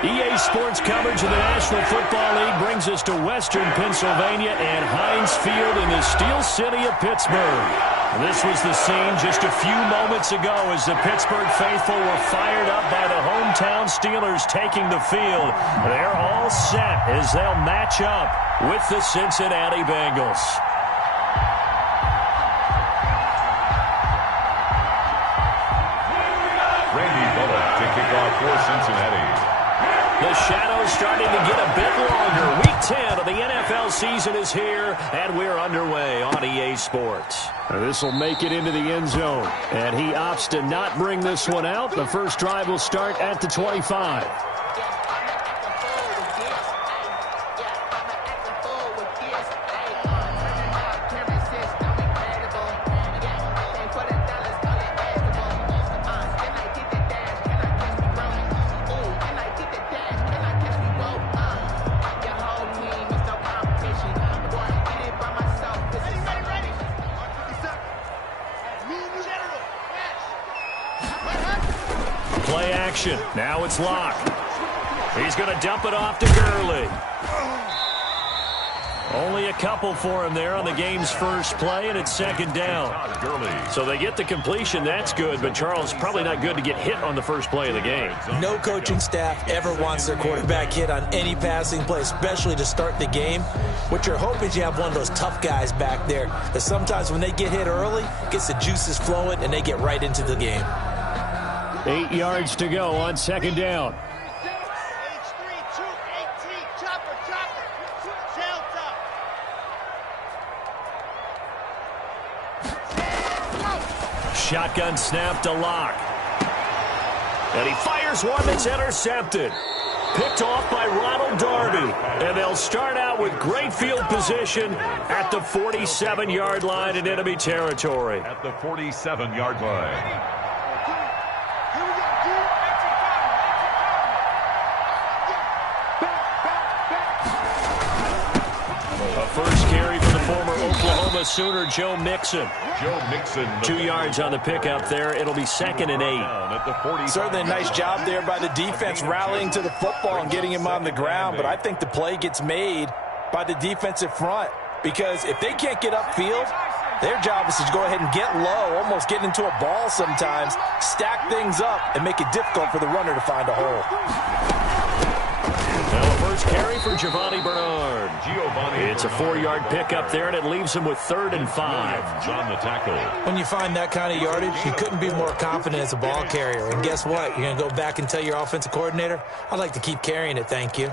EA Sports coverage of the National Football League brings us to Western Pennsylvania and Heinz Field in the Steel City of Pittsburgh. This was the scene just a few moments ago as the Pittsburgh faithful were fired up by the hometown Steelers taking the field. They're all set as they'll match up with the Cincinnati Bengals. To kick off for Cincinnati. The shadow's starting to get a bit longer. Week 10 of the NFL season is here, and we're underway on EA Sports. This will make it into the end zone, and he opts to not bring this one out. The first drive will start at the 25. Play action. Now it's Locke. He's going to dump it off to Gurley. Only a couple for him there on the game's first play, and it's second down. So they get the completion. That's good, but Charles, probably not good to get hit on the first play of the game. No coaching staff ever wants their quarterback hit on any passing play, especially to start the game. What you're hoping is you have one of those tough guys back there that sometimes when they get hit early, gets the juices flowing, and they get right into the game. 8 yards to go on second down. Shotgun snap to Locke. And he fires one that's intercepted. Picked off by Ronald Darby. And they'll start out with great field position at the 47-yard line in enemy territory. At the 47-yard line. First carry for the former Oklahoma Sooner, Joe Mixon. 2 yards on the pickup there. It'll be 2nd and 8. Certainly a nice job there by the defense rallying to the football and getting him on the ground. But I think the play gets made by the defensive front because if they can't get upfield, their job is to go ahead and get low, almost get into a ball sometimes, stack things up, and make it difficult for the runner to find a hole. Now the first carry for Giovanni Bernard. It's a 4-yard pickup there, and it leaves him with 3rd and 5. On the tackle. When you find that kind of yardage, you couldn't be more confident as a ball carrier. And guess what? You're going to go back and tell your offensive coordinator, I'd like to keep carrying it, thank you.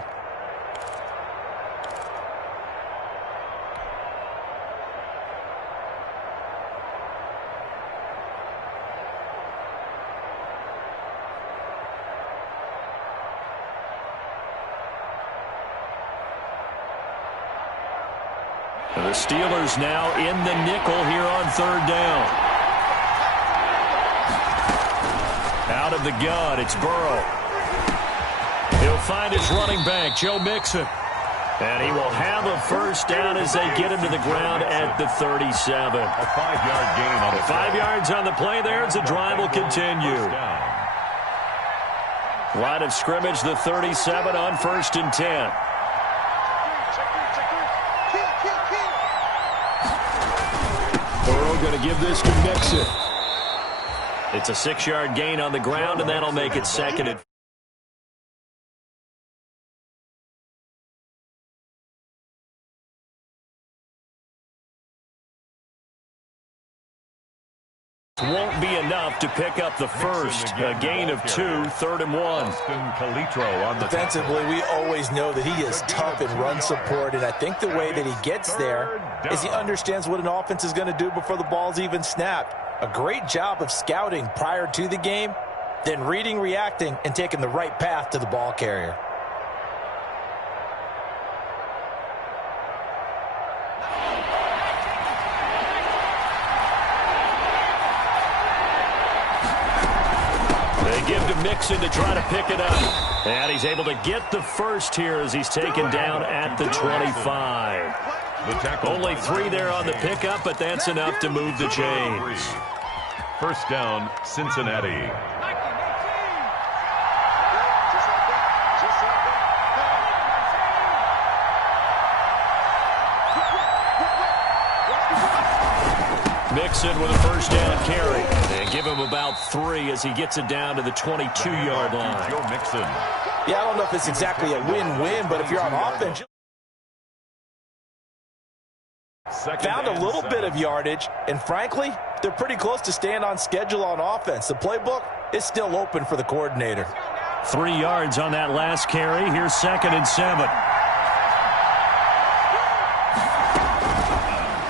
The Steelers now in the nickel here on 3rd down. Out of the gun, it's Burrow. He'll find his running back, Joe Mixon. And he will have a first down as they get him to the ground at the 37. A 5-yard gain on the 5 yards on the play there as the drive will continue. Line of scrimmage, the 37 on 1st and 10. Going to give this to Mixon. It's a 6-yard gain on the ground, and that'll make it 2nd and 5. Won't be enough to pick up the first. A gain of 2, 3rd and 1. Defensively, we always know that he is tough in run support, and I think the way that he gets there is he understands what an offense is going to do before the ball's even snapped. A great job of scouting prior to the game, then reading, reacting, and taking the right path to the ball carrier. Give to Mixon to try to pick it up. And he's able to get the first here as he's taken down at the 25. Only 3 there on the pickup, but that's enough to move the chains. First down, Cincinnati. Mixon with a first down carry. And give him about 3 as he gets it down to the 22-yard line. Joe Mixon. Yeah, I don't know if it's exactly a win-win, but if you're on offense, found a little bit of yardage, and frankly, they're pretty close to staying on schedule on offense. The playbook is still open for the coordinator. 3 yards on that last carry. Here's 2nd and 7.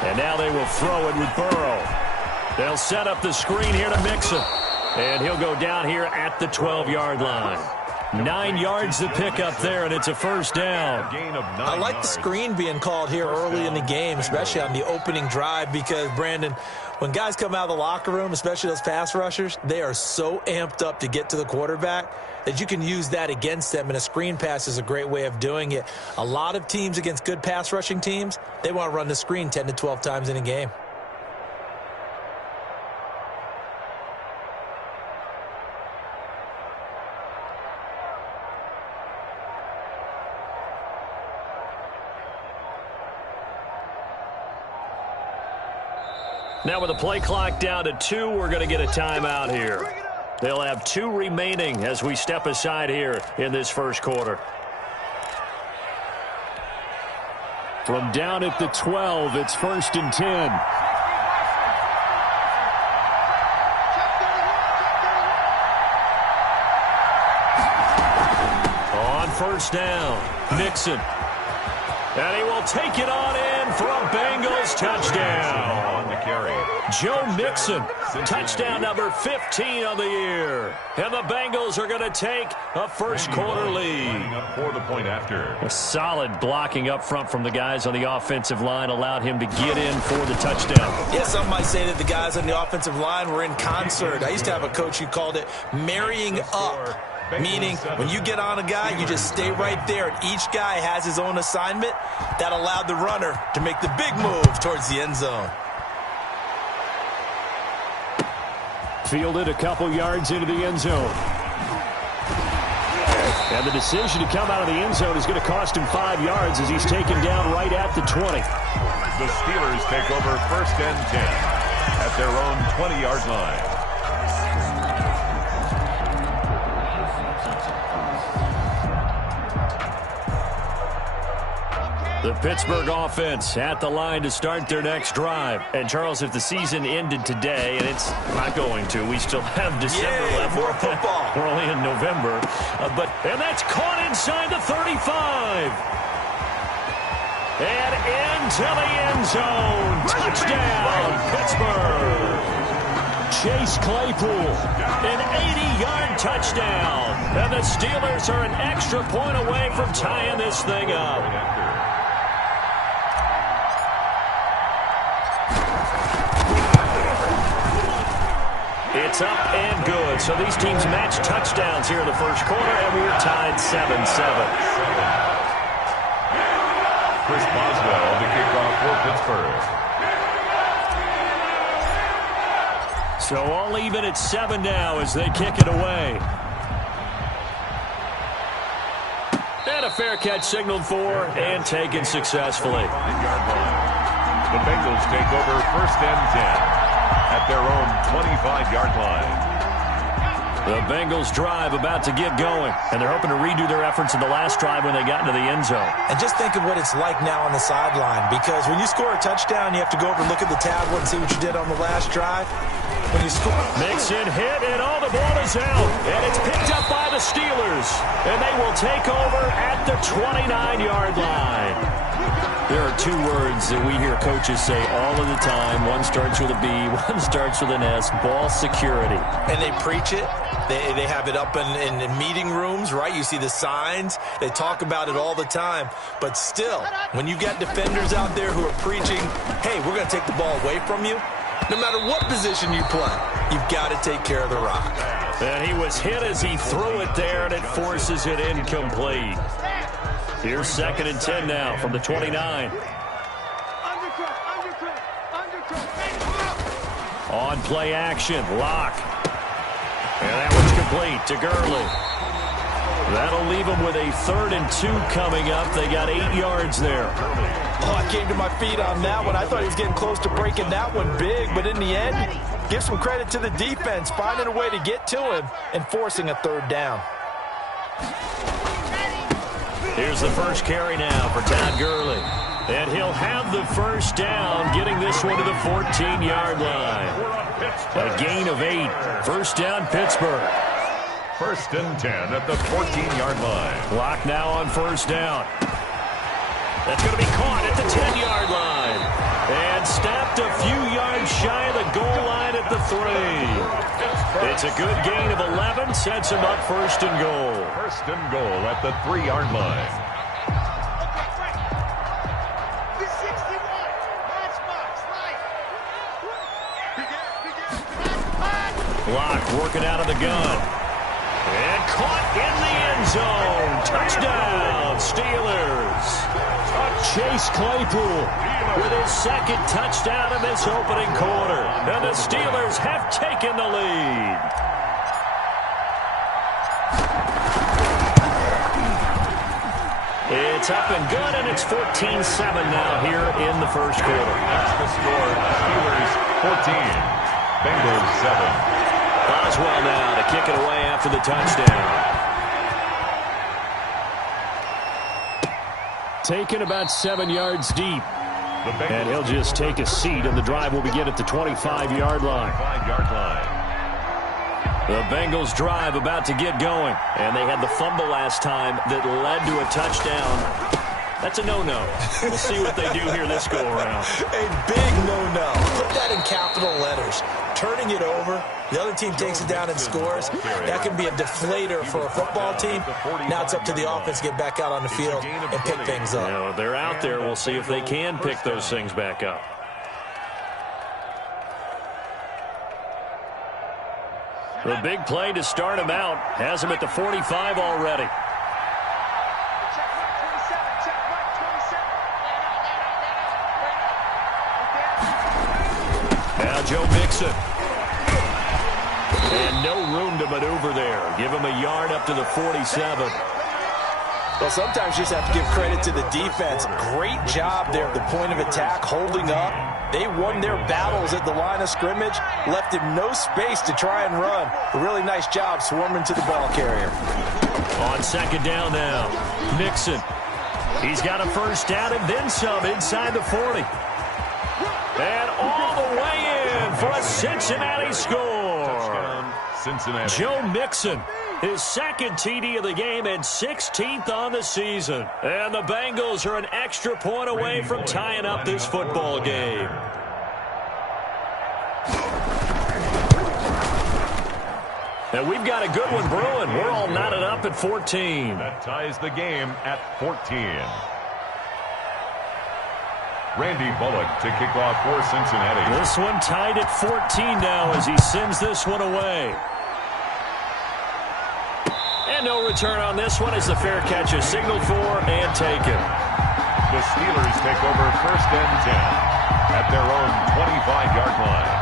And now they will throw it with Burrow. They'll set up the screen here to Mixon. And he'll go down here at the 12-yard line. 9 yards to pick up there, and it's a first down. I like the screen being called here early in the game, especially on the opening drive, because, Brandon, when guys come out of the locker room, especially those pass rushers, they are so amped up to get to the quarterback that you can use that against them, and a screen pass is a great way of doing it. A lot of teams against good pass rushing teams, they want to run the screen 10 to 12 times in a game. Now with the play clock down to 2, we're going to get a timeout here. They'll have 2 remaining as we step aside here in this first quarter. From down at the 12, it's 1st and 10. On first down, Mixon. And he will take it on in for a Bengals touchdown. Joe Mixon, touchdown number 15 of the year. And the Bengals are going to take a first quarter lead. For the point after. A solid blocking up front from the guys on the offensive line allowed him to get in for the touchdown. Yeah, some might say that the guys on the offensive line were in concert. I used to have a coach who called it marrying up. Meaning, when you get on a guy, you just stay right there, and each guy has his own assignment. That allowed the runner to make the big move towards the end zone. Fielded a couple yards into the end zone. And the decision to come out of the end zone is going to cost him 5 yards as he's taken down right at the 20. The Steelers take over 1st and 10 at their own 20-yard line. The Pittsburgh offense at the line to start their next drive. And, Charles, if the season ended today, and it's not going to, we still have December left. More football. We're only in November. And that's caught inside the 35. And into the end zone. Touchdown, Pittsburgh. Chase Claypool, an 80-yard touchdown. And the Steelers are an extra point away from tying this thing up. It's up and good. So these teams match touchdowns here in the first quarter, and we're tied 7-7. Chris Boswell, the kickoff for Pittsburgh. So all even at 7 now as they kick it away. And a fair catch signaled for and taken successfully. The Bengals take over 1st and 10. At their own 25-yard line. The Bengals drive about to get going, and they're hoping to redo their efforts in the last drive when they got into the end zone. And just think of what it's like now on the sideline, because when you score a touchdown, you have to go over and look at the tablet and see what you did on the last drive. When you score, Mixon hit, and all the ball is out, and it's picked up by the Steelers, and they will take over at the 29-yard line. There are 2 words that we hear coaches say all of the time. One starts with a B, one starts with an S, ball security. And they preach it. They have it up in meeting rooms, right? You see the signs. They talk about it all the time. But still, when you got defenders out there who are preaching, hey, we're going to take the ball away from you, no matter what position you play, you've got to take care of the rock. And he was hit as he threw it there, and it forces it incomplete. Here's 2nd and 10 now from the 29. On play action, Locke. And that one's complete to Gurley. That'll leave them with a 3rd and 2 coming up. They got 8 yards there. Oh, I came to my feet on that one. I thought he was getting close to breaking that one big, but in the end, give some credit to the defense, finding a way to get to him and forcing a 3rd down. Here's the first carry now for Todd Gurley. And he'll have the first down, getting this one to the 14-yard line. A gain of 8. First down, Pittsburgh. 1st and 10 at the 14-yard line. Clock now on first down. That's going to be caught at the 10-yard line. And stopped a few yards shy of the goal line at the 3. It's a good gain of 11. Sets him up 1st and goal. 1st and goal at the 3-yard line. Block working out of the gun. And caught in the end zone. Touchdown, Steelers. Chase Claypool with his 2nd touchdown in this opening quarter. And the Steelers have taken the lead. It's up and good, and it's 14-7 now here in the first quarter. That's the score. Steelers 14, Bengals 7. Boswell now to kick it away after the touchdown. Taken about 7 yards deep. And he'll just take a seat, and the drive will begin at the 25-yard line. 5-yard line. The Bengals drive about to get going. And they had the fumble last time that led to a touchdown. That's a no-no. We'll see what they do here this go-around. A big no-no. Put that in capital letters. Turning it over, the other team takes it down and scores. That can be a deflator for a football team. Now it's up to the offense to get back out on the field and pick things up. You know, they're out there. We'll see if they can pick those things back up. The big play to start him out has him at the 45 already. Now Joe Mixon. And no room to maneuver there. Give him a yard up to the 47. Well, sometimes you just have to give credit to the defense. Great job there at the point of attack, holding up. They won their battles at the line of scrimmage, left him no space to try and run. A really nice job swarming to the ball carrier. On 2nd down now, Mixon. He's got a first down and then some inside the 40. And all the way in for a Cincinnati score. Touchdown, Cincinnati. Joe Mixon, his 2nd TD of the game and 16th on the season. And the Bengals are an extra point away from tying up this football game. And we've got a good one brewing. We're all knotted up at 14. That ties the game at 14. Randy Bullock to kick off for Cincinnati. This one tied at 14 now as he sends this one away. And no return on this one as the fair catch is signaled for and taken. The Steelers take over 1st and 10 at their own 25-yard line.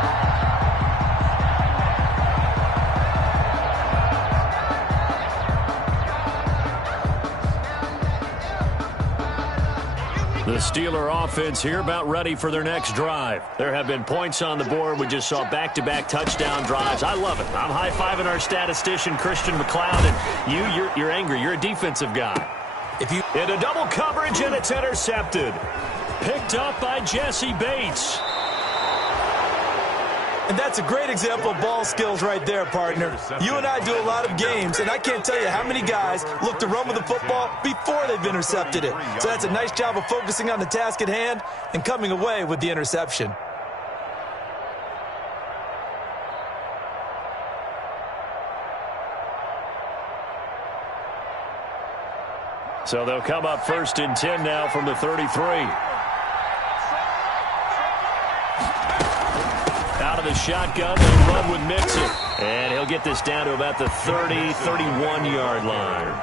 The Steeler offense here about ready for their next drive. There have been points on the board. We just saw back-to-back touchdown drives. I love it. I'm high-fiving our statistician, Christian McLeod, and you're angry. You're a defensive guy. Into double coverage, and it's intercepted. Picked up by Jesse Bates. And that's a great example of ball skills right there, partner. You and I do a lot of games, and I can't tell you how many guys look to run with the football before they've intercepted it. So that's a nice job of focusing on the task at hand and coming away with the interception. So they'll come up 1st and 10 now from the 33. Out of the shotgun, they run with Mixon. And he'll get this down to about the 30, 31-yard line.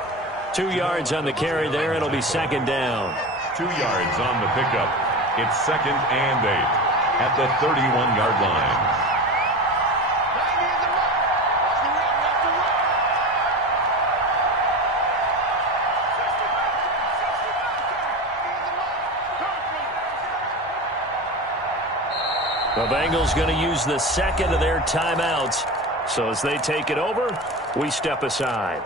2 yards on the carry there. It'll be 2nd down. 2 yards on the pickup. It's 2nd and 8 at the 31-yard line. The Bengals going to use the second of their timeouts. So as they take it over, we step aside.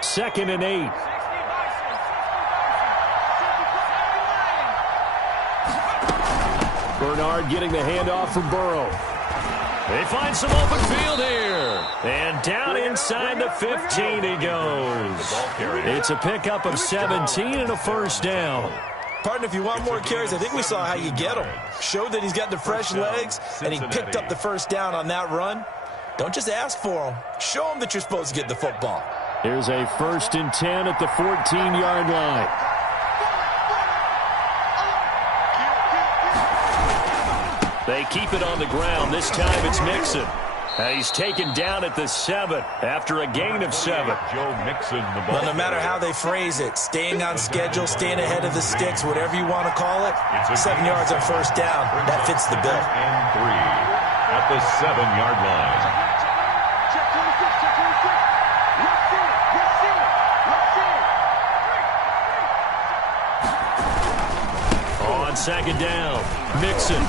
Second and 8. Bernard getting the handoff from Burrow. They find some open field here. And down inside the 15 he goes. It's a pickup of 17 and a first down. Partner, if you want more carries, I think we saw how you get them. Showed that he's got the fresh legs, and he picked up the first down on that run. Don't just ask for them. Show them that you're supposed to get the football. Here's a 1st and 10 at the 14-yard line. They keep it on the ground. This time it's Mixon. He's taken down at the 7 after a gain of 7. Joe Mixon, the ball. Well, no matter how they phrase it, staying on schedule, staying ahead of the sticks, whatever you want to call it, 7 yards on first down, that fits the bill. And 3 at the 7-yard line. On second down, Mixon.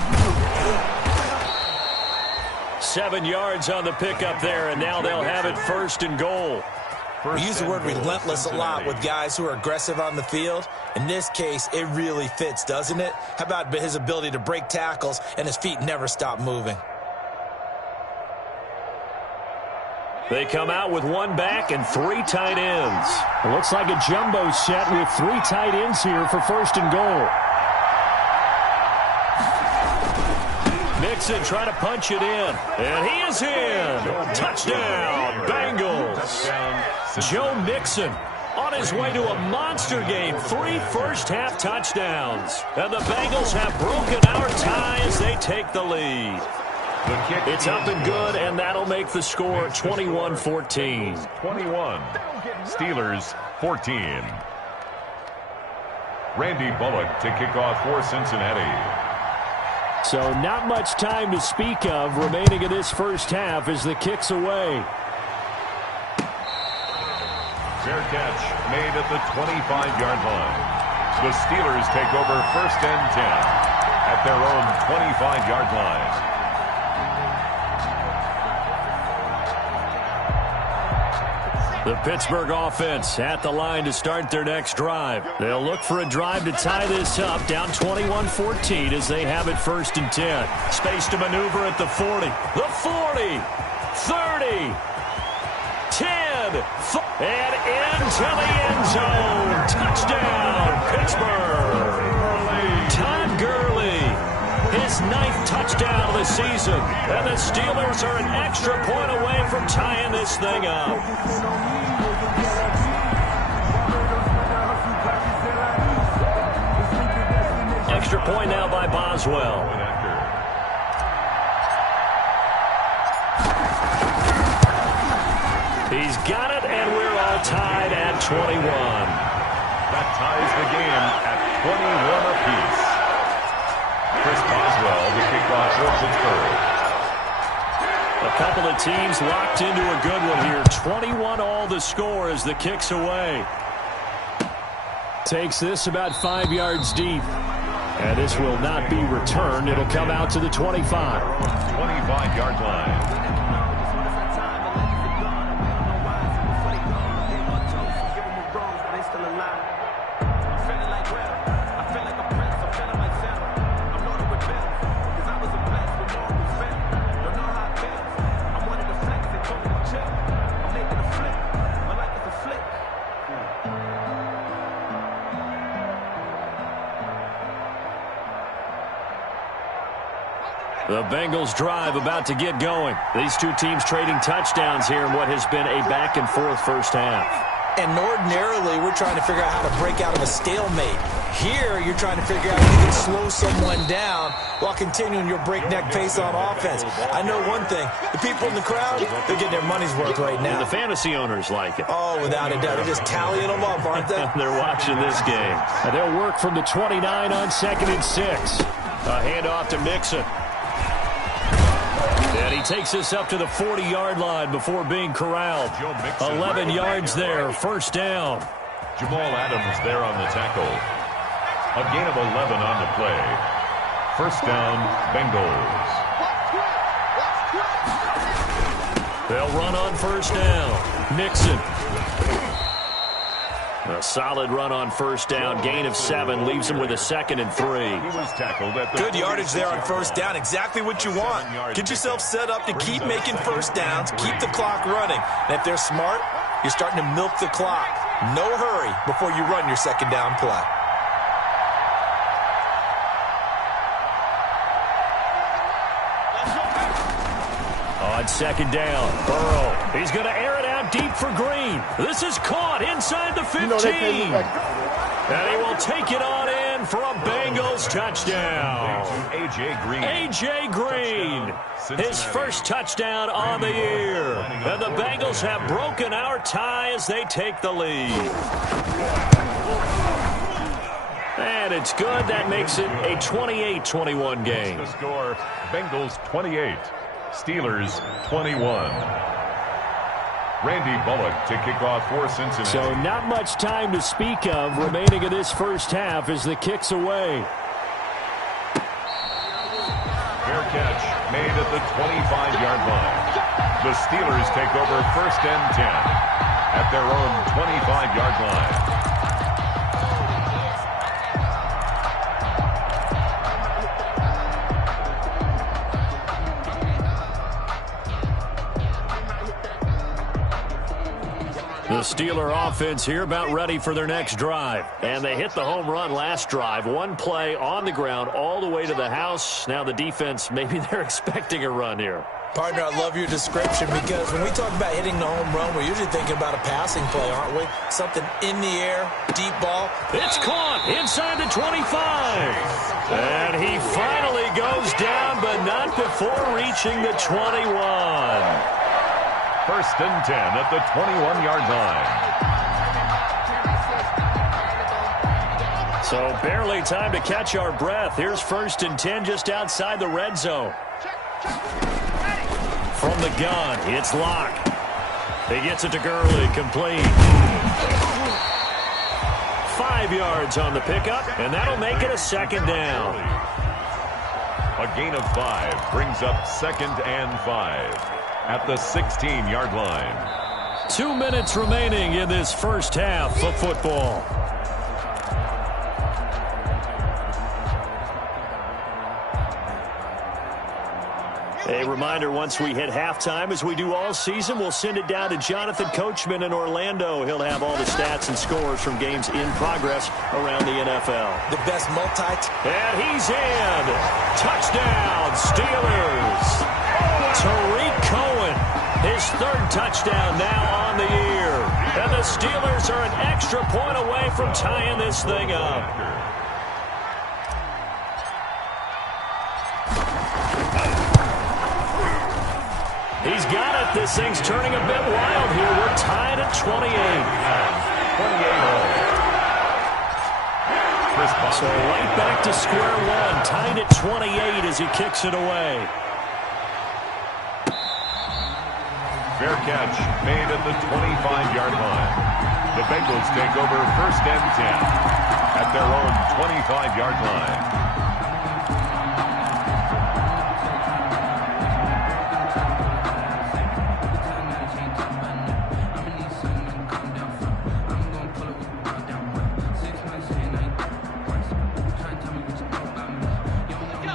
7 yards on the pickup there, and now they'll have it 1st and goal. We use the word relentless a lot with guys who are aggressive on the field. In this case, it really fits, doesn't it? How about his ability to break tackles and his feet never stop moving? They come out with 1 back and 3 tight ends. It looks like a jumbo set with 3 tight ends here for 1st and goal. Mixon trying to punch it in, and he is in. Touchdown, Bengals. Joe Mixon on his way to a monster game. 3 first-half touchdowns. And the Bengals have broken our tie as they take the lead. It's up and good, and that'll make the score 21-14. 21. Steelers 14. Randy Bullock to kick off for Cincinnati. So not much time to speak of remaining in this first half as the kick's away. Fair catch made at the 25-yard line. The Steelers take over 1st and 10 at their own 25-yard line. The Pittsburgh offense at the line to start their next drive. They'll look for a drive to tie this up, down 21-14 as they have it 1st and 10. Space to maneuver at the 40. The 40, 30, 10, and into the end zone. Touchdown, Pittsburgh. Todd Gurley, his 9th touchdown of the season. And the Steelers are an extra point away from tying this thing up. Extra point now by Boswell. He's got it, and we're all tied at 21. That ties the game at 21 apiece. Chris Boswell, the kickoff for Pittsburgh. A couple of teams locked into a good one here. 21 all the score as the kick's away. Takes this about 5 yards deep. And this will not be returned. It'll come out to the 25. 25-yard line. The Bengals drive about to get going. These two teams trading touchdowns here in what has been a back-and-forth first half. And ordinarily, we're trying to figure out how to break out of a stalemate. Here, you're trying to figure out if you can slow someone down while continuing your breakneck pace on offense. I know one thing. The people in the crowd, they're getting their money's worth right now. And the fantasy owners like it. Oh, without a doubt. They're just tallying them up, aren't they? They're watching this game. And they'll work from the 29 on 2nd and 6. A handoff to Mixon. And he takes this up to the 40-yard line before being corralled. 11 yards there, first down. Jamal Adams there on the tackle. A gain of 11 on the play. First down, Bengals. They'll run on first down. Mixon. A solid run on first down. Gain of 7 leaves him with a 2nd and 3. He was tackled at the good yardage there on first down. Exactly what you want. Get yourself set up to keep making first downs. Keep the clock running. And if they're smart, you're starting to milk the clock. No hurry before you run your second down play. On second down, Burrow. He's going to air it out deep for Green. This is caught inside the 15. And he will take it on in for a Bengals touchdown. A.J. Green. A.J. Green, his first touchdown on the year. And the Bengals have broken our tie as they take the lead. And it's good. That makes it a 28-21 game. The score, Bengals 28, Steelers 21. Randy Bullock to kick off for Cincinnati. So not much time to speak of remaining in this first half as the kick's away. Fair catch made at the 25-yard line. The Steelers take over first and 10 at their own 25-yard line. The Steeler offense here about ready for their next drive. And they hit the home run last drive. One play on the ground all the way to the house. Now the defense, maybe they're expecting a run here. Partner, I love your description because when we talk about hitting the home run, we're usually thinking about a passing play, aren't we? Something in the air, deep ball. It's caught inside the 25. And he finally goes down, but not before reaching the 21. First and 10 at the 21-yard line. So barely time to catch our breath. Here's first and 10 just outside the red zone. From the gun, it's Locke. He gets it to Gurley, complete. 5 yards on the pickup, and that'll make it a second down. A gain of 5 brings up second and 5 at the 16-yard line. 2 minutes remaining in this first half of football. A reminder, once we hit halftime, as we do all season, we'll send it down to Jonathan Coachman in Orlando. He'll have all the stats and scores from games in progress around the NFL. The best And he's in. Touchdown, Steelers. Tariq Cohen, his third touchdown now on the year. And the Steelers are an extra point away from tying this thing up. He's got it. This thing's turning a bit wild here. We're tied at 28. 28. So right back to square one. Tied at 28 as he kicks it away. Fair catch made at the 25-yard line. The Bengals take over first and 10 at their own 25-yard line.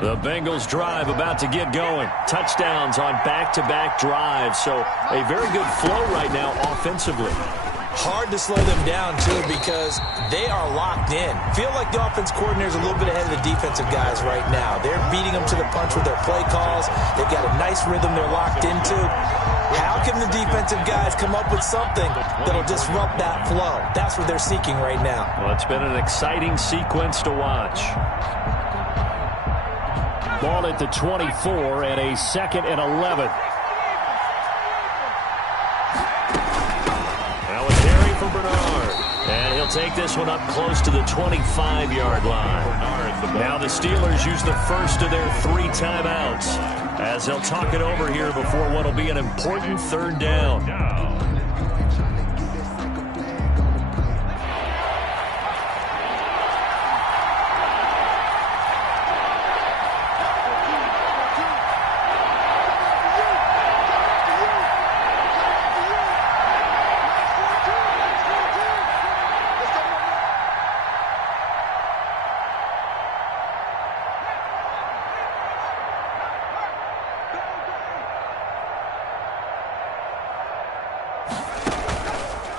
The Bengals drive about to get going. Touchdowns on back-to-back drives. So a very good flow right now offensively. Hard to slow them down, too, because they are locked in. Feel like the offense coordinator is a little bit ahead of the defensive guys right now. They're beating them to the punch with their play calls. They've got a nice rhythm they're locked into. How can the defensive guys come up with something that'll disrupt that flow? That's what they're seeking right now. Well, it's been an exciting sequence to watch. Ball at the 24 and a 2nd and 11. For Bernard. And he'll take this one up close to the 25-yard line. Now the Steelers use the first of their 3 timeouts as they'll talk it over here before what will be an important 3rd down.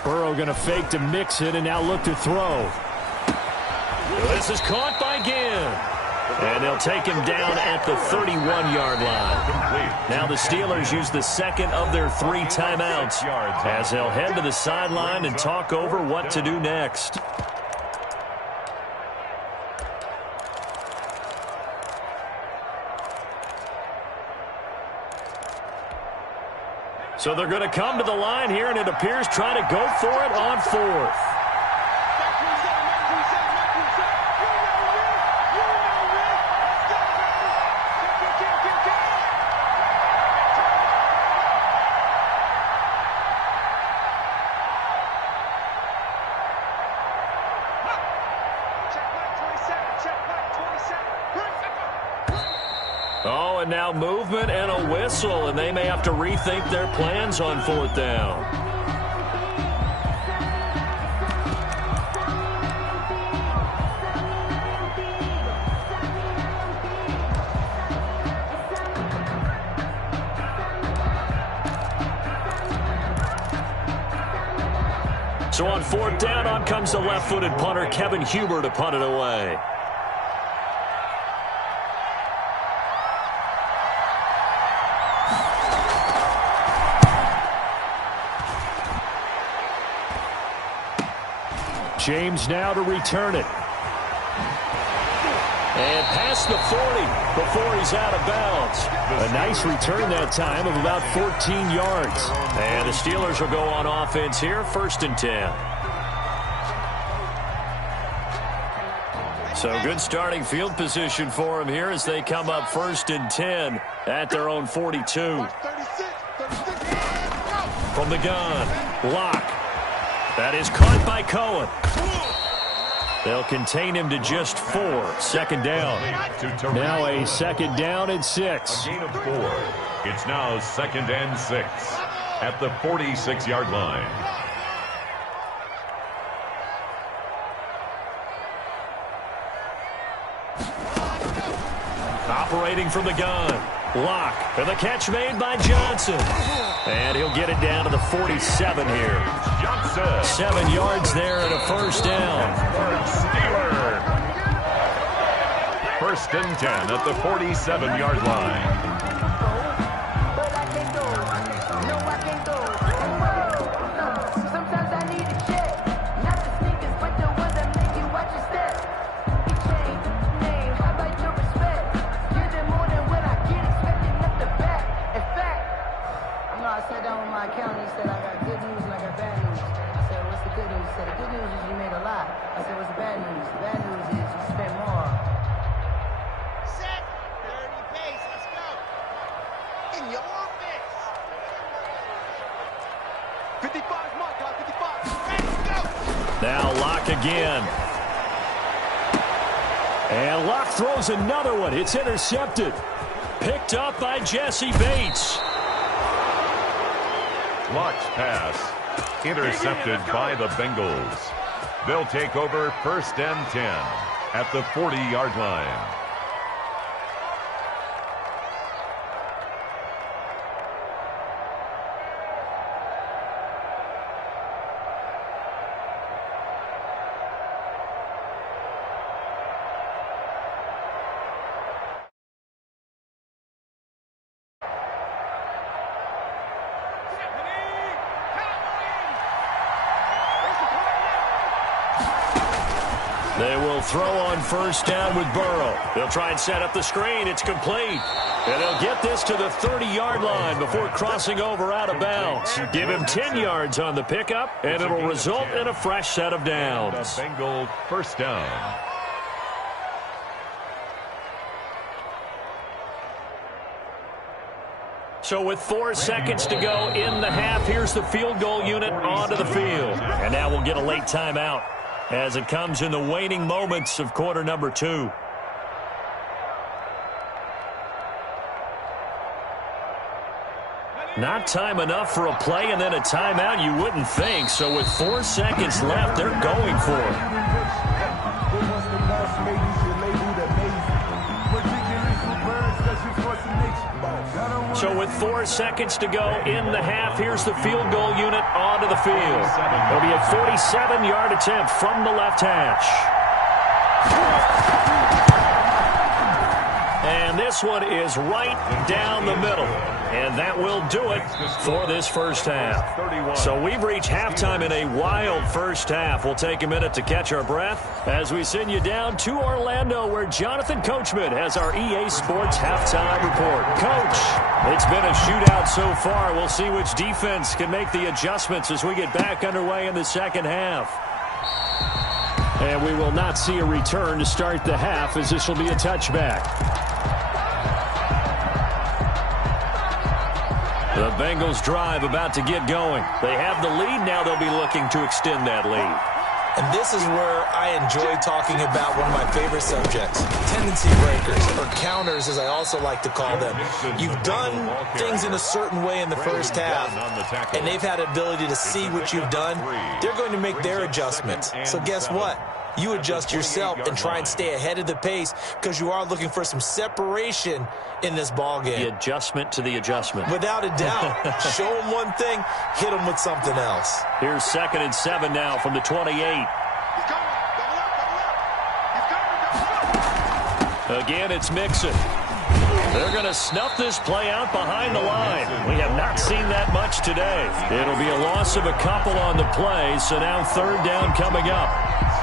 Burrow going to fake to mix it and now look to throw. This is caught by Ginn. And they'll take him down at the 31-yard line. Now the Steelers use the 2nd of their 3 timeouts as they'll head to the sideline and talk over what to do next. So they're going to come to the line here, and it appears trying to go for it on 4th. Oh, and now movement and a whistle, and they may have to rethink their plans on 4th down. So on 4th down, on comes the left-footed punter, Kevin Huber, to punt it away. James now to return it. And past the 40 before he's out of bounds. A nice return that time of about 14 yards. And the Steelers will go on offense here, 1st and 10. So good starting field position for them here as they come up 1st and 10 at their own 42. From the gun, Locke. That is caught by Cohen. They'll contain him to just 4. 2nd down. Now a 2nd down and 6. A gain of 4. It's now 2nd and 6 at the 46-yard line. Operating from the gun. Locke. And the catch made by Johnson. And he'll get it down to the 47 here. Johnson. 7 yards there and a 1st down. Steeler. 1st and 10 at the 47-yard line. Now Locke again. And Locke throws another one. It's intercepted. Picked up by Jesse Bates. Locke's pass intercepted by the Bengals. They'll take over 1st and 10 at the 40-yard line. They will throw on first down with Burrow. They'll try and set up the screen. It's complete. And they'll get this to the 30-yard line before crossing over out of bounds. Give him 10 yards on the pickup, and it'll result in a fresh set of downs. Bengals first down. So with 4 seconds to go in the half, here's the field goal unit onto the field. And now we'll get a late timeout as it comes in the waning moments of quarter number 2. Not time enough for a play and then a timeout, you wouldn't think. So with 4 seconds left, they're going for it. So with 4 seconds to go in the half, here's the field goal unit onto the field. It'll be a 47-yard attempt from the left hash. And this one is right down the middle. And that will do it for this first half. So we've reached halftime in a wild first half. We'll take a minute to catch our breath as we send you down to Orlando, where Jonathan Coachman has our EA Sports halftime report. Coach, it's been a shootout so far. We'll see which defense can make the adjustments as we get back underway in the second half. And we will not see a return to start the half, as this will be a touchback. The Bengals drive about to get going. They have the lead. Now they'll be looking to extend that lead. And this is where I enjoy talking about one of my favorite subjects, tendency breakers, or counters as I also like to call them. You've done things in a certain way in the first half, and they've had the ability to see what you've done. They're going to make their adjustments. So guess what? You adjust yourself and try and stay ahead of the pace, because you are looking for some separation in this ball game. The adjustment to the adjustment. Without a doubt. Show them one thing, hit them with something else. Here's 2nd and 7 now from the 28. Again, it's Mixon. They're going to snuff this play out behind the line. We have not seen that much today. It'll be a loss of a couple on the play, so now 3rd down coming up.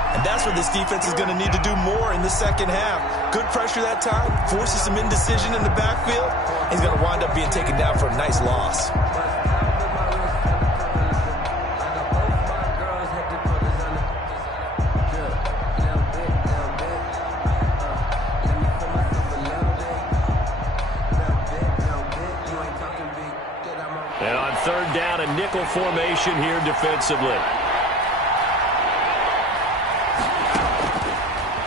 And that's what this defense is going to need to do more in the second half. Good pressure that time, forces some indecision in the backfield. He's going to wind up being taken down for a nice loss. And on 3rd down, a nickel formation here defensively.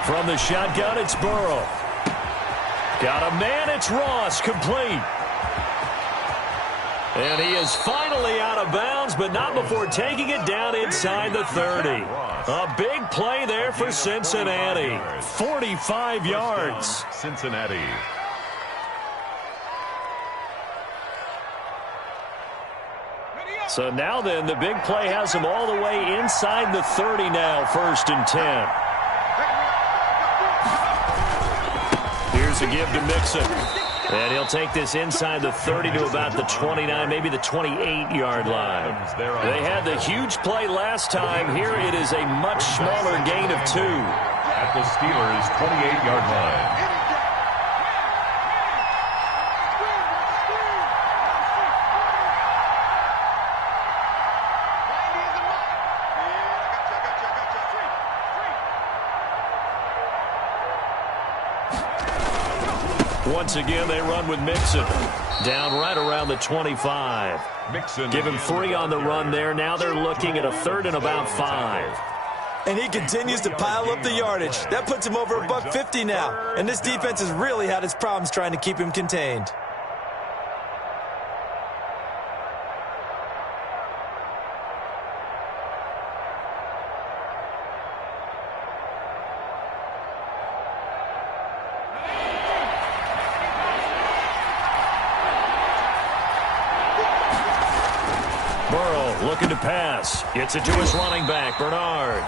From the shotgun, it's Burrow. Got a man, it's Ross, complete. And he is finally out of bounds, but not before taking it down inside the 30. A big play there for Cincinnati. 45 yards. Cincinnati. So now then, the big play has him all the way inside the 30 now, 1st and 10. Here's a give to Mixon. And he'll take this inside the 30 to about the 29, maybe the 28-yard line. They had the huge play last time. Here it is a much smaller gain of 2. At the Steelers' 28-yard line. Once again, they run with Mixon. Down right around the 25. Mixon. Give him 3 on the run there. Now they're looking at a 3rd and about 5. And he continues to pile up the yardage. That puts him over $150 now. And this defense has really had its problems trying to keep him contained. Looking to pass. Gets it to his running back, Bernard.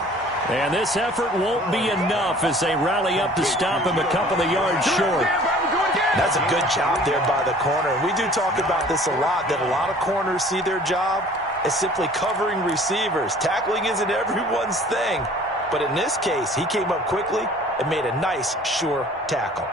And this effort won't be enough as they rally up to stop him a couple of yards short. That's a good job there by the corner. And we do talk about this a lot, that a lot of corners see their job as simply covering receivers. Tackling isn't everyone's thing. But in this case, he came up quickly and made a nice, sure tackle.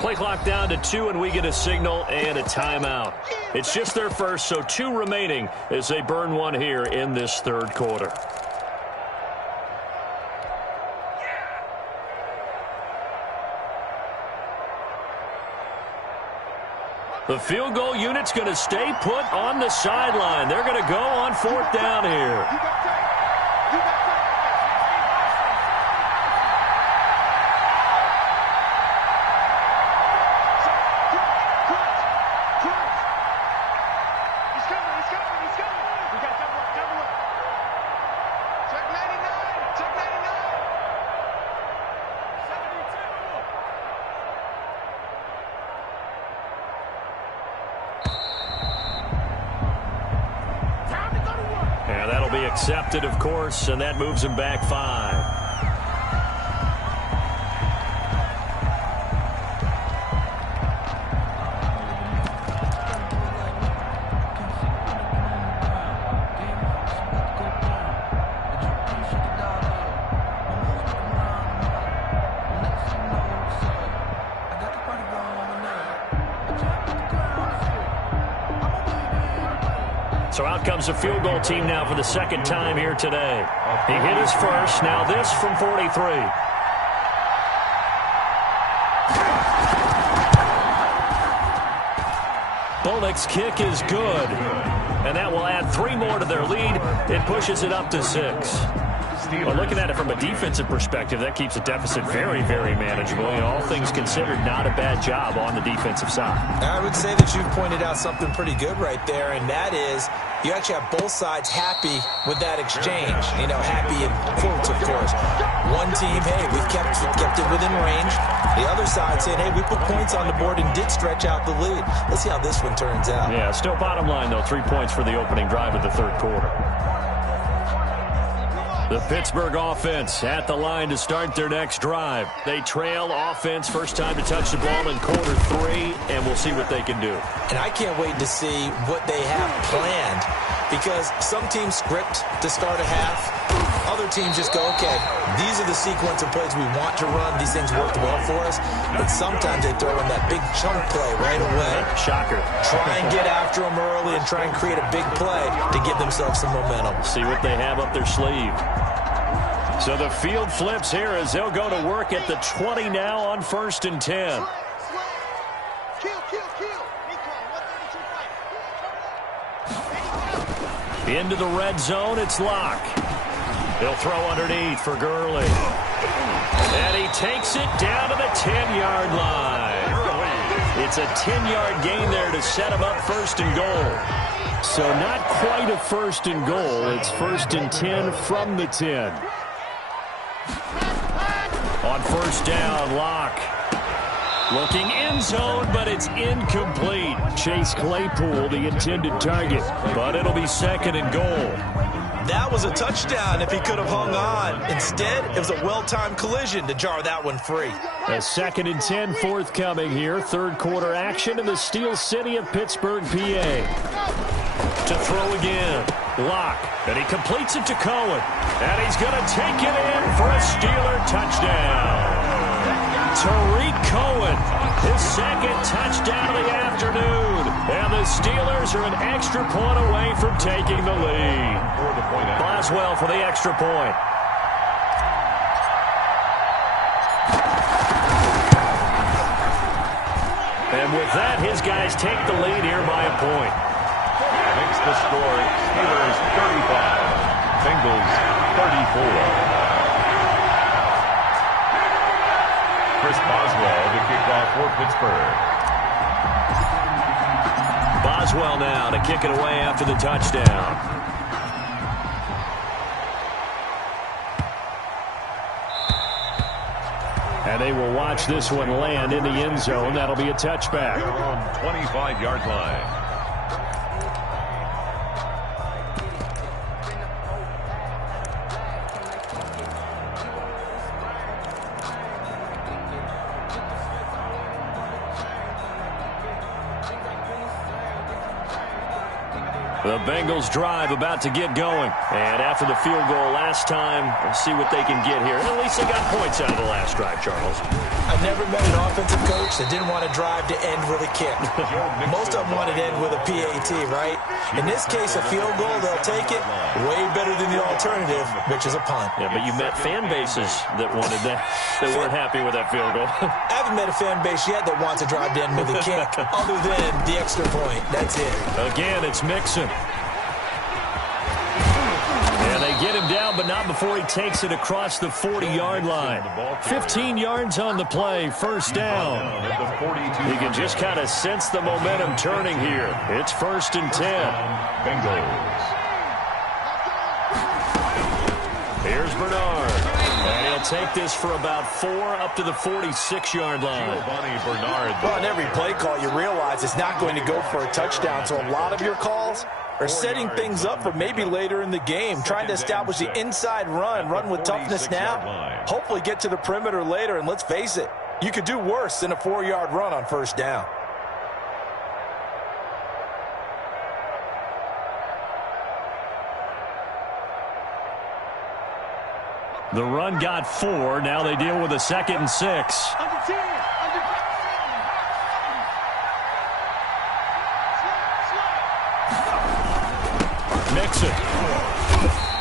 Play clock down to 2, and we get a signal and a timeout. It's just their first, so 2 remaining as they burn one here in this third quarter. The field goal unit's going to stay put on the sideline. They're going to go on 4th down here. Accepted, of course, and that moves him back 5. So out comes the field goal team now for the second time here today. He hit his first. Now this from 43. Bullock's kick is good. And that will add 3 more to their lead. It pushes it up to 6. Well, looking at it from a defensive perspective, that keeps the deficit very, very manageable. You know, all things considered, not a bad job on the defensive side. I would say that you've pointed out something pretty good right there, and that is you actually have both sides happy with that exchange. You know, happy in quotes, of course. One team, hey, we've kept it within range. The other side saying, hey, we put points on the board and did stretch out the lead. Let's see how this one turns out. Yeah, still bottom line, though, 3 points for the opening drive of the third quarter. The Pittsburgh offense at the line to start their next drive. They trail offense, first time to touch the ball in quarter 3, and we'll see what they can do. And I can't wait to see what they have planned, because some teams script to start a half. Other teams just go, okay, these are the sequence of plays we want to run. These things worked well for us. But sometimes they throw in that big chunk play right away. Shocker. Try and get after them early and try and create a big play to give themselves some momentum. See what they have up their sleeve. So the field flips here as they'll go to work at the 20 now on 1st and 10. Into the red zone, it's Locke. He'll throw underneath for Gurley. And he takes it down to the 10-yard line. It's a 10-yard gain there to set him up 1st and goal. So not quite a 1st and goal. It's 1st and 10 from the 10. On 1st down, Locke. Looking end zone, but it's incomplete. Chase Claypool, the intended target. But it'll be 2nd and goal. That was a touchdown if he could have hung on. Instead, it was a well-timed collision to jar that one free. A 2nd and 10 forthcoming here. Third quarter action in the Steel City of Pittsburgh, PA. To throw again. Locke. And he completes it to Cohen. And he's going to take it in for a Steeler touchdown. Tariq Cohen, his 2nd touchdown of the afternoon. And the Steelers are an extra point away from taking the lead. Boswell for the extra point. And with that, his guys take the lead here by a point. Makes the score Steelers 35, Bengals 34. Chris Boswell to kick off for Pittsburgh. Boswell now to kick it away after the touchdown. And they will watch this one land in the end zone. That'll be a touchback. On 25-yard line. The Bengals drive about to get going. And after the field goal last time, we'll see what they can get here. At least they got points out of the last drive, Charles. I never met an offensive coach that didn't want to drive to end with a kick. Most of them wanted to end with a PAT, right? In this case, a field goal, they'll take it. Way better than the alternative, which is a punt. Yeah, but you met fan bases that wanted that, that weren't happy with that field goal. I haven't met a fan base yet that wants to drive to end with a kick, other than the extra point. That's it. Again, it's Mixon. And they get him down, but not before he takes it across the 40-yard line. 15 yards on the play, first down. You can just kind of sense the momentum turning here. It's 1st and 10. Bengals. Here's Bernard. And he'll take this for about 4 up to the 46-yard line. Well, in every play call, you realize it's not going to go for a touchdown, so a lot of your calls are setting things up for maybe later in the game, trying to establish the inside run with toughness now, hopefully get to the perimeter later, and let's face it, you could do worse than a 4-yard run on first down. The run got 4. Now they deal with a 2nd and 6. Mixon.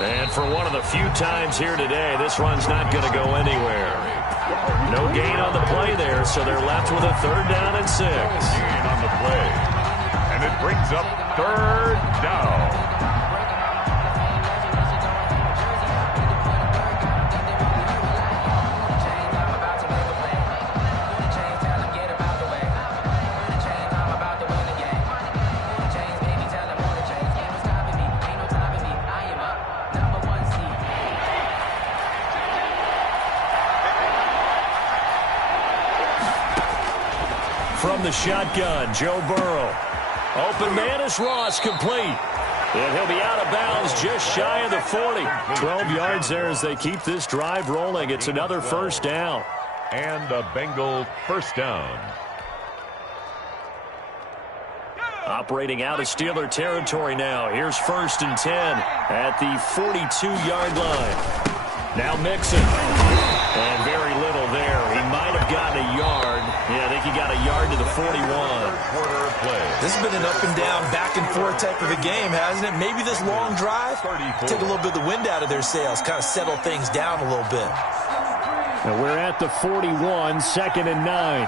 And for one of the few times here today, this run's not going to go anywhere. No gain on the play there, so they're left with a 3rd down and 6. Gain on the play. And it brings up 3rd down. From the shotgun, Joe Burrow. Open man is Ross, complete. And he'll be out of bounds just shy of the 40. 12 yards there as they keep this drive rolling. It's another 1st down. And a Bengal 1st down. Operating out of Steeler territory now. Here's 1st and 10 at the 42-yard line. Now Mixon. And very little there. He might have gotten a yard. Yeah, I think he got a yard to the 41. This has been an up and down, back and forth type of a game, hasn't it? Maybe this long drive take a little bit of the wind out of their sails, kind of settle things down a little bit. And we're at the 41, 2nd and 9.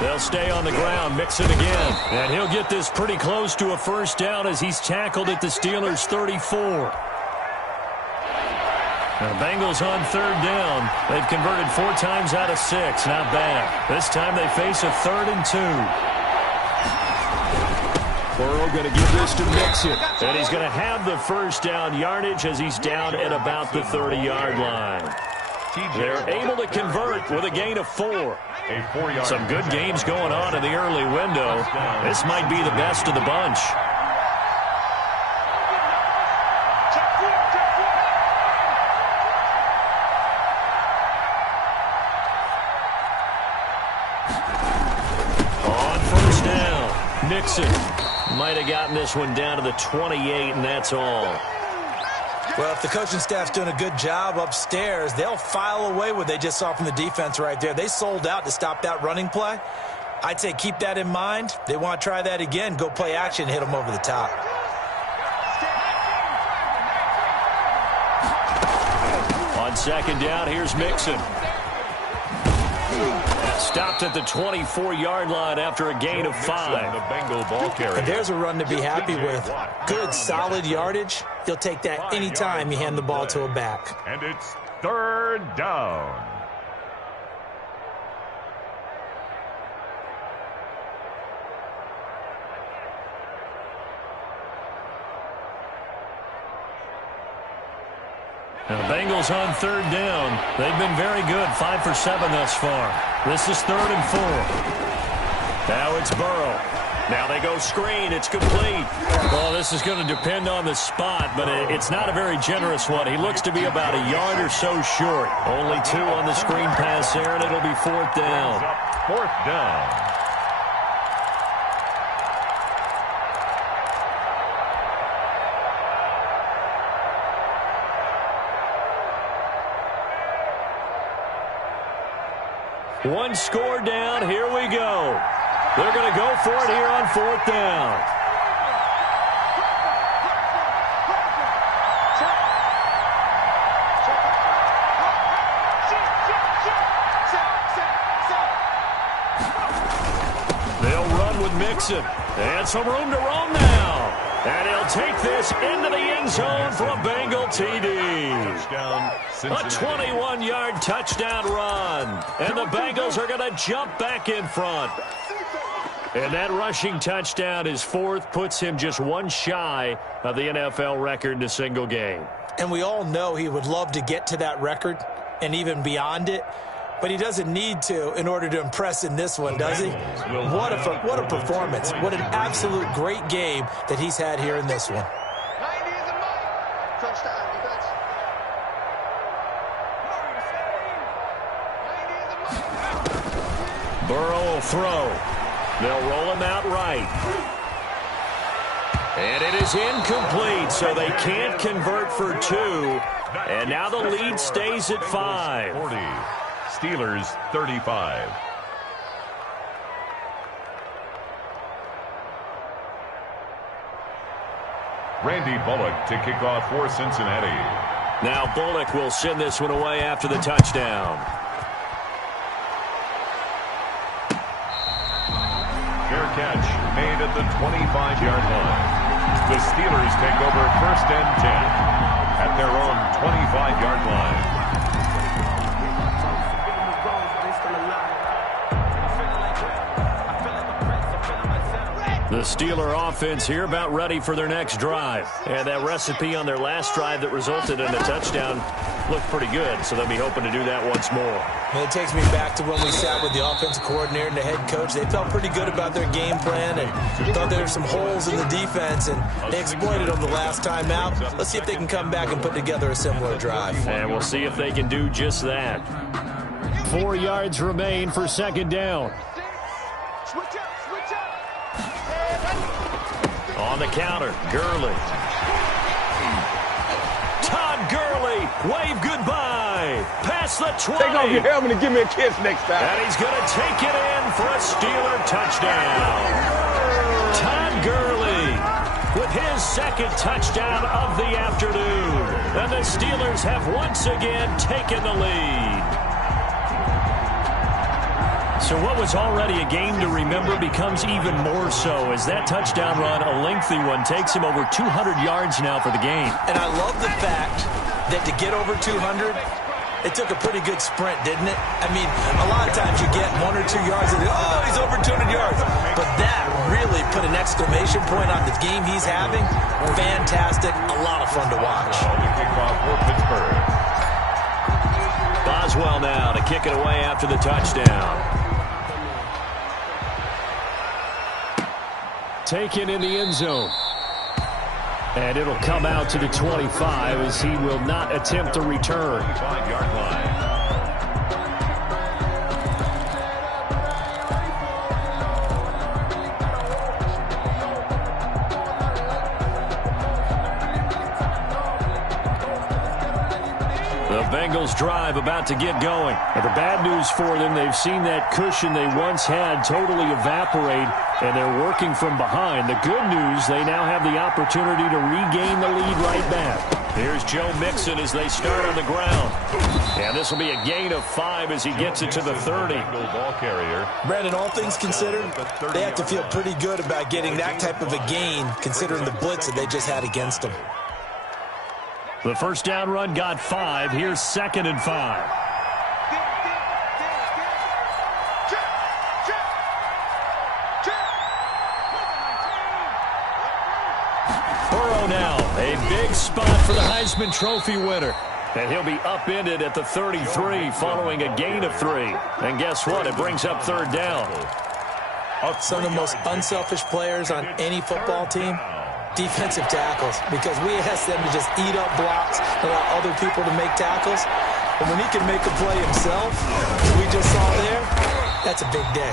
They'll stay on the ground, Mixon again. And he'll get this pretty close to a 1st down as he's tackled at the Steelers' 34. Now, Bengals on 3rd down. They've converted 4 times out of 6. Not bad. This time they face a 3rd and 2. Burrow going to give this to Mixon. And he's going to have the 1st down yardage as he's down at about the 30-yard line. They're able to convert with a gain of 4. Some good games going on in the early window. This might be the best of the bunch. Mixon might have gotten this one down to the 28, and that's all. Well, if the coaching staff's doing a good job upstairs, they'll file away what they just saw from the defense right there. They sold out to stop that running play. I'd say keep that in mind. They want to try that again, go play action, hit them over the top. On 2nd down, here's Mixon. Stopped at the 24-yard line after a gain of 5. And there's a run to be happy with. Good, solid yardage. You'll take that anytime you hand the ball to a back. And it's 3rd down. Now the Bengals on 3rd down. They've been very good, 5 for 7 thus far. This is 3rd and 4. Now it's Burrow. Now they go screen. It's complete. Well, this is going to depend on the spot, but it's not a very generous one. He looks to be about a yard or so short. Only 2 on the screen pass there, and it'll be 4th down. 4th down. One score down. Here we go. They're going to go for it here on 4th down. They'll run with Mixon. And some room to roam now. And he'll take this into the end zone for a Bengal TD. A 21-yard touchdown run. And the Bengals are going to jump back in front. And that rushing touchdown, his 4th, puts him just one shy of the NFL record in a single game. And we all know he would love to get to that record and even beyond it. But he doesn't need to in order to impress in this one, does he? What a performance. What an absolute great game that he's had here in this one. Burrow will throw. They'll roll him out right. And it is incomplete, so they can't convert for 2. And now the lead stays at 5. 40. Steelers 35. Randy Bullock to kick off for Cincinnati. Now Bullock will send this one away after the touchdown. Fair catch made at the 25-yard line. The Steelers take over 1st and 10 at their own 25-yard line. The Steeler offense here about ready for their next drive. And that recipe on their last drive that resulted in a touchdown looked pretty good, so they'll be hoping to do that once more. And it takes me back to when we sat with the offensive coordinator and the head coach. They felt pretty good about their game plan and thought there were some holes in the defense, and they exploited them the last time out. Let's see if they can come back and put together a similar drive. And we'll see if they can do just that. 4 yards remain for 2nd down. On the counter, Gurley. Todd Gurley, wave goodbye. Past the 20. Take off your helmet and give me a kiss next time. And he's going to take it in for a Steeler touchdown. Todd Gurley with his 2nd touchdown of the afternoon. And the Steelers have once again taken the lead. So what was already a game to remember becomes even more so as that touchdown run, a lengthy one, takes him over 200 yards now for the game. And I love the fact that to get over 200, it took a pretty good sprint, didn't it? I mean, a lot of times you get 1 or 2 yards and, oh, he's over 200 yards. But that really put an exclamation point on the game he's having. Fantastic. A lot of fun to watch. Kickoff for Pittsburgh. Boswell now to kick it away after the touchdown. Taken in the end zone. And it'll come out to the 25 as he will not attempt to return. 25-yard line. The Bengals drive about to get going. And the bad news for them, they've seen that cushion they once had totally evaporate, and they're working from behind. The good news, they now have the opportunity to regain the lead right back. Here's Joe Mixon as they start on the ground. And this will be a gain of 5 as he gets it to the 30. Ball carrier. Brandon, all things considered, they have to feel pretty good about getting that type of a gain considering the blitz that they just had against them. The first down run got 5. Here's 2nd and 5. Burrow now, a big spot for the Heisman Trophy winner. And he'll be upended at the 33 following a gain of 3. And guess what? It brings up 3rd down. Some of the most unselfish players on any football team, defensive tackles, because we ask them to just eat up blocks and allow other people to make tackles. And when he can make a play himself, as we just saw there, that's a big day.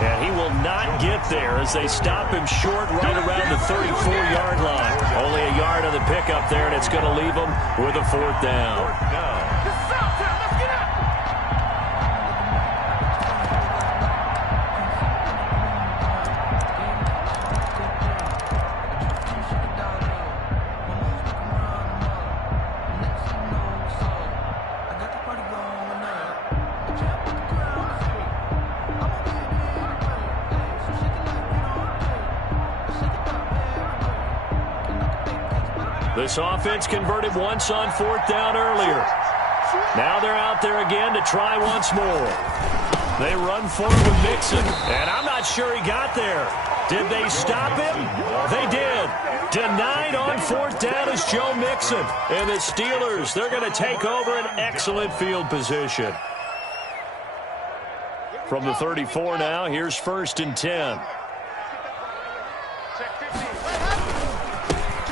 And he will not get there as they stop him short right around the 34-yard line. Only a yard on the pickup there, and it's going to leave him with a 4th down. This offense converted once on 4th down earlier. Now they're out there again to try once more. They run forward with Mixon, and I'm not sure he got there. Did they stop him? They did. Denied on 4th down is Joe Mixon. And the Steelers, they're going to take over an excellent field position. From the 34 now, here's 1st and 10.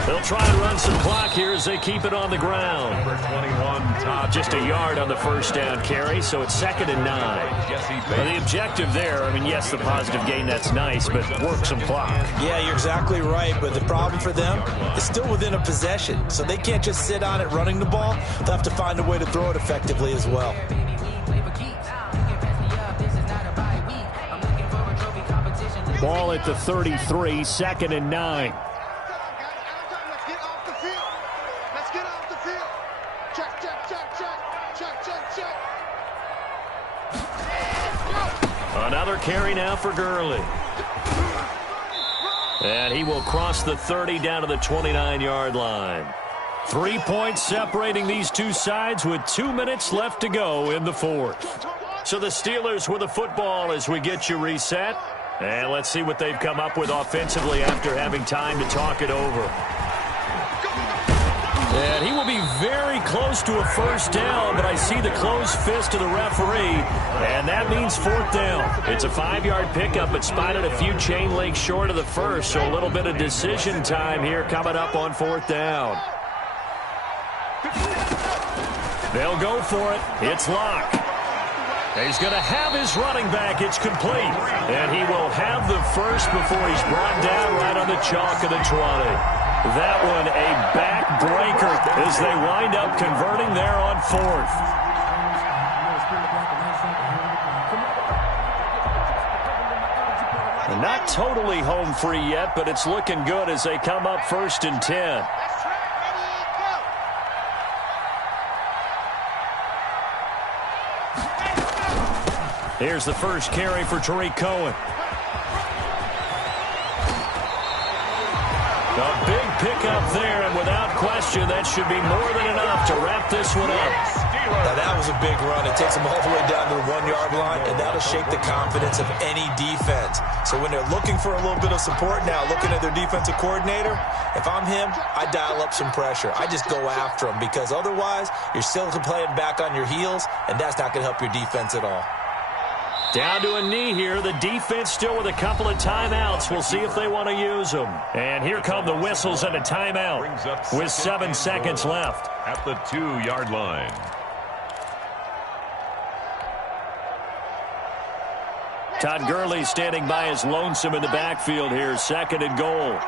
They'll try and run some clock here as they keep it on the ground. Number 21, Todd. Just a yard on the 1st down carry, so it's 2nd and 9. Well, the objective there, I mean, yes, the positive gain, that's nice, but work some clock. Yeah, you're exactly right, but the problem for them is still within a possession, so they can't just sit on it running the ball. They'll have to find a way to throw it effectively as well. Ball at the 33, 2nd and 9. Another carry now for Gurley. And he will cross the 30 down to the 29-yard line. 3 points separating these two sides with 2 minutes left to go in the 4th. So the Steelers with the football as we get you reset. And let's see what they've come up with offensively after having time to talk it over. And he will be very close to a 1st down, but I see the closed fist of the referee, and that means 4th down. It's a 5-yard pickup, but spotted a few chain links short of the 1st, so a little bit of decision time here coming up on 4th down. They'll go for it. It's Locke. He's going to have his running back. It's complete. And he will have the first before he's brought down right on the chalk of the 20. That one a backbreaker as they wind up converting there on 4th. And not totally home free yet, but it's looking good as they come up 1st and 10. Here's the first carry for Tariq Cohen. A big pickup there, and without question, that should be more than enough to wrap this one up. Now, that was a big run. It takes them all the way down to the 1-yard line, and that'll shake the confidence of any defense. So when they're looking for a little bit of support now, looking at their defensive coordinator, if I'm him, I dial up some pressure. I just go after him because otherwise you're still playing back on your heels, and that's not going to help your defense at all. Down to a knee here. The defense still with a couple of timeouts. We'll see if they want to use them. And here come the whistles and a timeout with 7 seconds left. At the 2-yard line. Todd Gurley standing by his lonesome in the backfield here. 2nd and goal.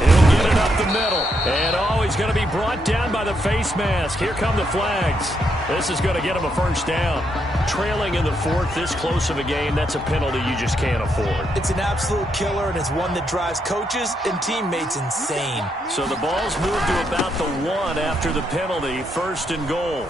He'll get it up the middle. And he's going to be brought down by the face mask. Here come the flags. This is going to get him a 1st down. Trailing in the 4th, this close of a game, that's a penalty you just can't afford. It's an absolute killer, and it's one that drives coaches and teammates insane. So the ball's moved to about the 1 after the penalty. 1st and goal.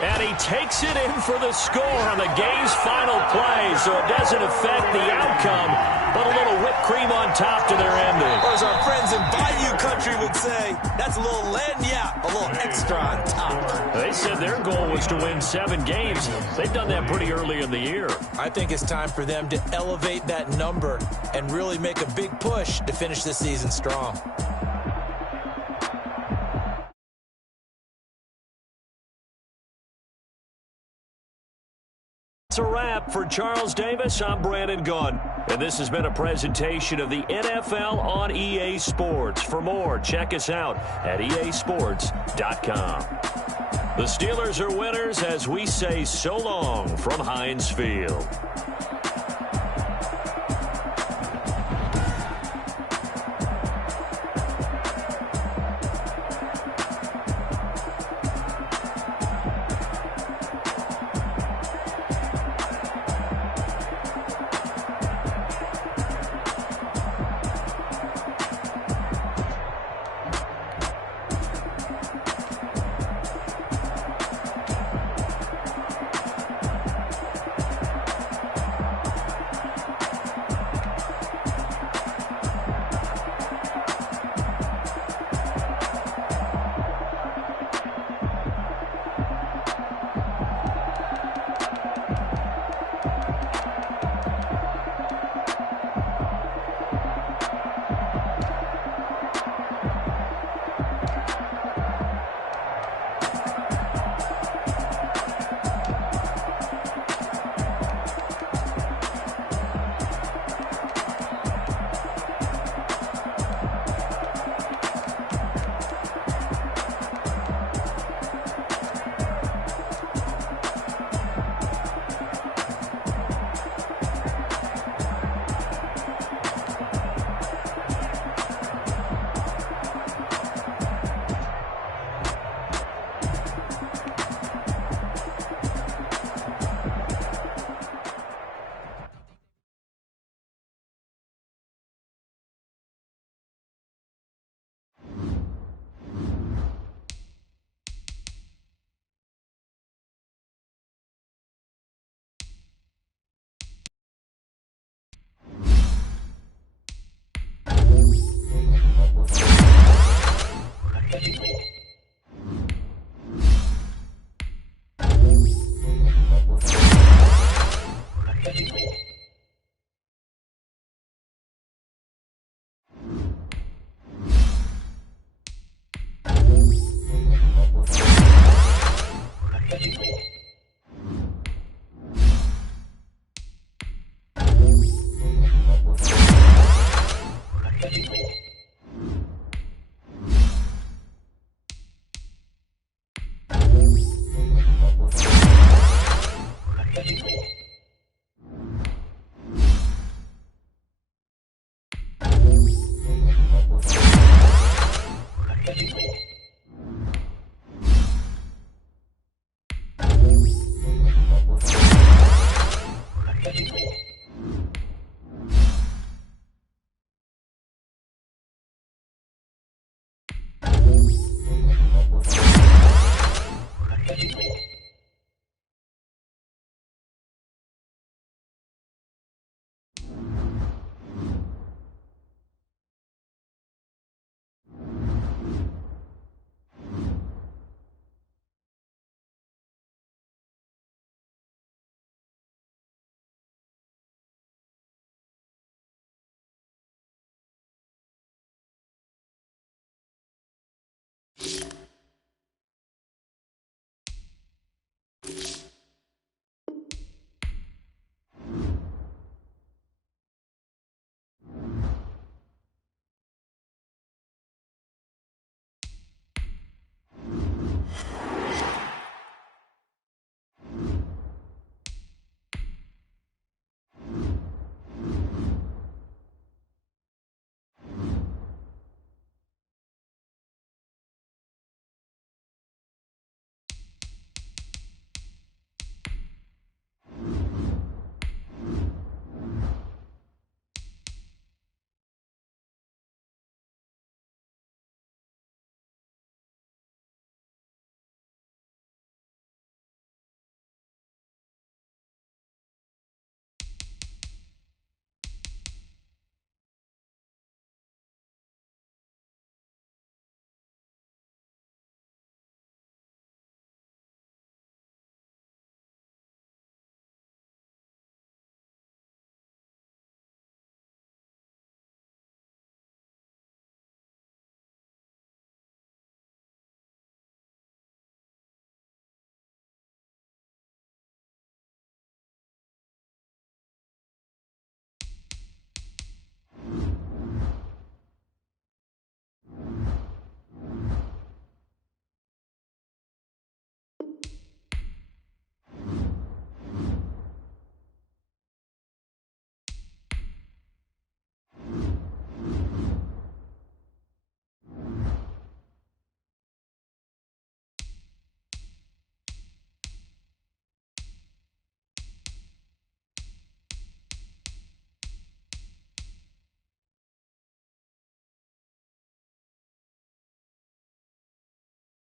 And he takes it in for the score on the game's final play, so it doesn't affect the outcome, but a little whipped cream on top to their ending. Or as our friends in Bayou Country would say, that's a little lagniappe, a little extra on top. They said their goal was to win 7 games. They've done that pretty early in the year. I think it's time for them to elevate that number and really make a big push to finish this season strong. It's a wrap for Charles Davis. I'm Brandon Gunn, and this has been a presentation of the NFL on EA Sports. For more, check us out at easports.com. The Steelers are winners as we say so long from Heinz Field.